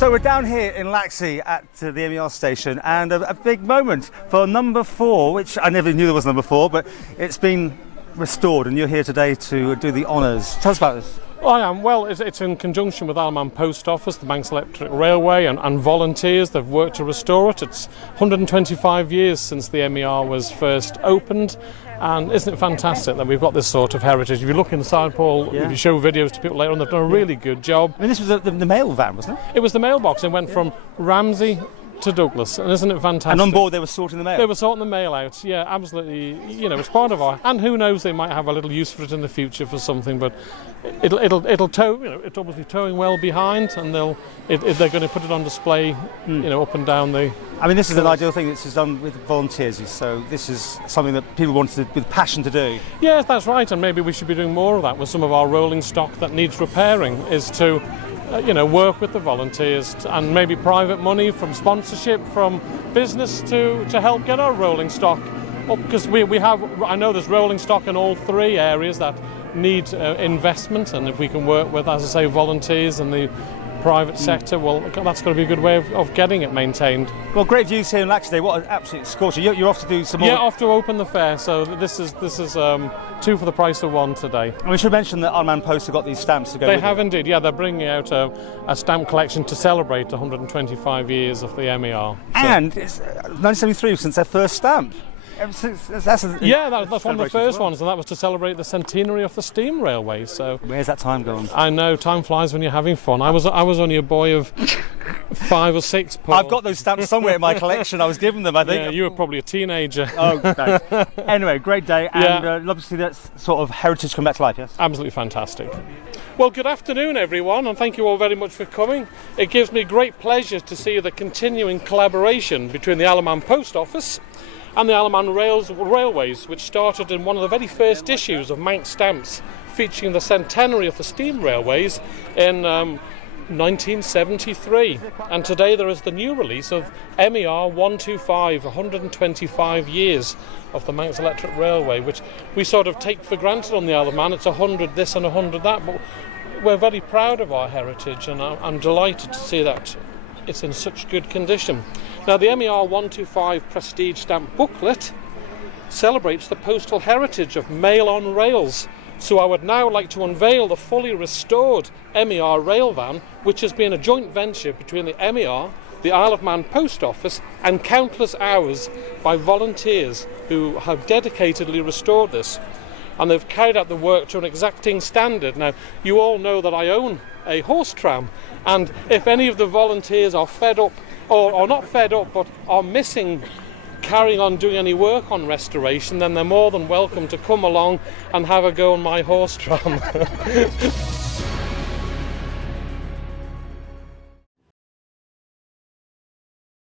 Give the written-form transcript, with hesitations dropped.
So we're down here in Laxey at the MER station, and a big moment for number 4, which I never knew there was number 4, but it's been restored, and you're here today to do the honours. Tell us about this. I am. Well, it's in conjunction with Isle of Man Post Office, the Manx Electric Railway and volunteers. They've worked to restore it. It's 125 years since the MER was first opened. And isn't it fantastic that we've got this sort of heritage? If you look inside, Paul, if you show videos to people later on, they've done a really good job. I mean, this was the mail van, wasn't it? It was the mailbox. It went from Ramsey to Douglas, and isn't it fantastic? And on board they were sorting the mail? They were sorting the mail out, yeah, absolutely. You know, it's part of our... And who knows, they might have a little use for it in the future for something, but it'll tow, you know, it's obviously towing well behind, and they're going to put it on display, you know, up and down the... I mean, this is an ideal thing. This is done with volunteers, so this is something that people wanted with passion to do. Yes, that's right, and maybe we should be doing more of that with some of our rolling stock that needs repairing, is to you know, work with the volunteers and maybe private money from sponsorship, from business to help get our rolling stock up, because we have, I know there's rolling stock in all 3 areas that need investment, and if we can work with, as I say, volunteers and the private sector, well, that's got to be a good way of getting it maintained. Well, great views here in Laxey. What an absolute scorcher. You're off to do some more... Yeah, off to open the fair, so this is 2 for the price of 1 today. And we should mention that Isle of Man Post have got these stamps to go with They have indeed, yeah. They're bringing out a stamp collection to celebrate 125 years of the MER. And it's 1973 since their first stamp. That's one of the first ones, and that was to celebrate the centenary of the steam railway. So where's that time gone? I know, time flies when you're having fun. I was only a boy of 5 or 6. Paul. I've got those stamps somewhere in my collection. I was given them, I think. Yeah, you were probably a teenager. Oh, no. Anyway, great day, and love to see that sort of heritage come back to life. Yes, absolutely fantastic. Well, good afternoon, everyone, and thank you all very much for coming. It gives me great pleasure to see the continuing collaboration between the Isle of Man Post Office and the Isle of Man Railways, which started in one of the very first issues of Manx Stamps, featuring the centenary of the steam railways in 1973. And today there is the new release of MER 125, 125 years of the Manx Electric Railway, which we sort of take for granted on the Isle of Man. It's 100 this and 100 that, but we're very proud of our heritage, and I'm delighted to see that it's in such good condition. Now, the MER 125 Prestige Stamp booklet celebrates the postal heritage of mail on rails. So I would now like to unveil the fully restored MER rail van, which has been a joint venture between the MER, the Isle of Man Post Office, and countless hours by volunteers who have dedicatedly restored this. And they've carried out the work to an exacting standard. Now, you all know that I own a horse tram, and if any of the volunteers are fed up, or not fed up, but are missing carrying on doing any work on restoration, then they're more than welcome to come along and have a go on my horse tram.